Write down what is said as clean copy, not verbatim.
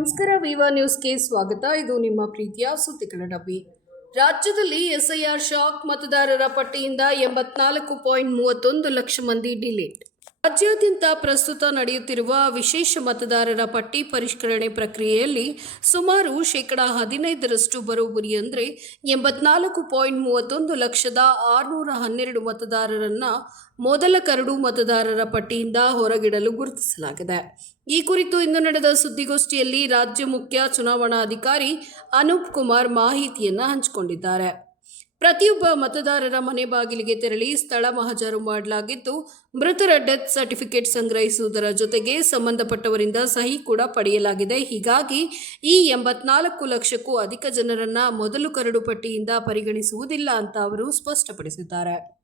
ನಮಸ್ಕಾರ. ವಿವಾ ನ್ಯೂಸ್ಗೆ ಸ್ವಾಗತ. ಇದು ನಿಮ್ಮ ಪ್ರೀತಿಯ ಸುದ್ದಿಗಳ ಡಬ್ಬಿ. ರಾಜ್ಯದಲ್ಲಿ ಎಸ್ಐಆರ್ ಶಾಕ್, ಮತದಾರರ ಪಟ್ಟಿಯಿಂದ 84.31 ಲಕ್ಷ ಮಂದಿ ಡಿಲೀಟ್. ರಾಜ್ಯಾದ್ಯಂತ ಪ್ರಸ್ತುತ ನಡೆಯುತ್ತಿರುವ ವಿಶೇಷ ಮತದಾರರ ಪಟ್ಟಿ ಪರಿಷ್ಕರಣೆ ಪ್ರಕ್ರಿಯೆಯಲ್ಲಿ ಸುಮಾರು 15% ಬರೋಬ್ಬರಿ ಅಂದರೆ 84.31 ಲಕ್ಷದ 612 ಮತದಾರರನ್ನ ಮೊದಲ ಕರಡು ಮತದಾರರ ಪಟ್ಟಿಯಿಂದ ಹೊರಗಿಡಲು ಗುರುತಿಸಲಾಗಿದೆ. ಈ ಕುರಿತು ಇಂದು ನಡೆದ ಸುದ್ದಿಗೋಷ್ಠಿಯಲ್ಲಿ ರಾಜ್ಯ ಮುಖ್ಯ ಚುನಾವಣಾಧಿಕಾರಿ ಅನೂಪ್ ಕುಮಾರ್ ಮಾಹಿತಿಯನ್ನು ಹಂಚಿಕೊಂಡಿದ್ದಾರೆ. ಪ್ರತಿಯೊಬ್ಬ ಮತದಾರರ ಮನೆ ಬಾಗಿಲಿಗೆ ತೆರಳಿ ಸ್ಥಳ ಮಹಜರು ಮಾಡಲಾಗಿದ್ದು, ಮೃತರ ಡೆತ್ ಸರ್ಟಿಫಿಕೇಟ್ ಸಂಗ್ರಹಿಸುವುದರ ಜೊತೆಗೆ ಸಂಬಂಧಪಟ್ಟವರಿಂದ ಸಹಿ ಕೂಡ ಪಡೆಯಲಾಗಿದೆ. ಹೀಗಾಗಿ ಈ 84 ಲಕ್ಷಕ್ಕೂ ಅಧಿಕ ಜನರನ್ನ ಮೊದಲು ಕರಡು ಪಟ್ಟಿಯಿಂದ ಪರಿಗಣಿಸುವುದಿಲ್ಲ ಅಂತ ಅವರು ಸ್ಪಷ್ಟಪಡಿಸಿದ್ದಾರೆ.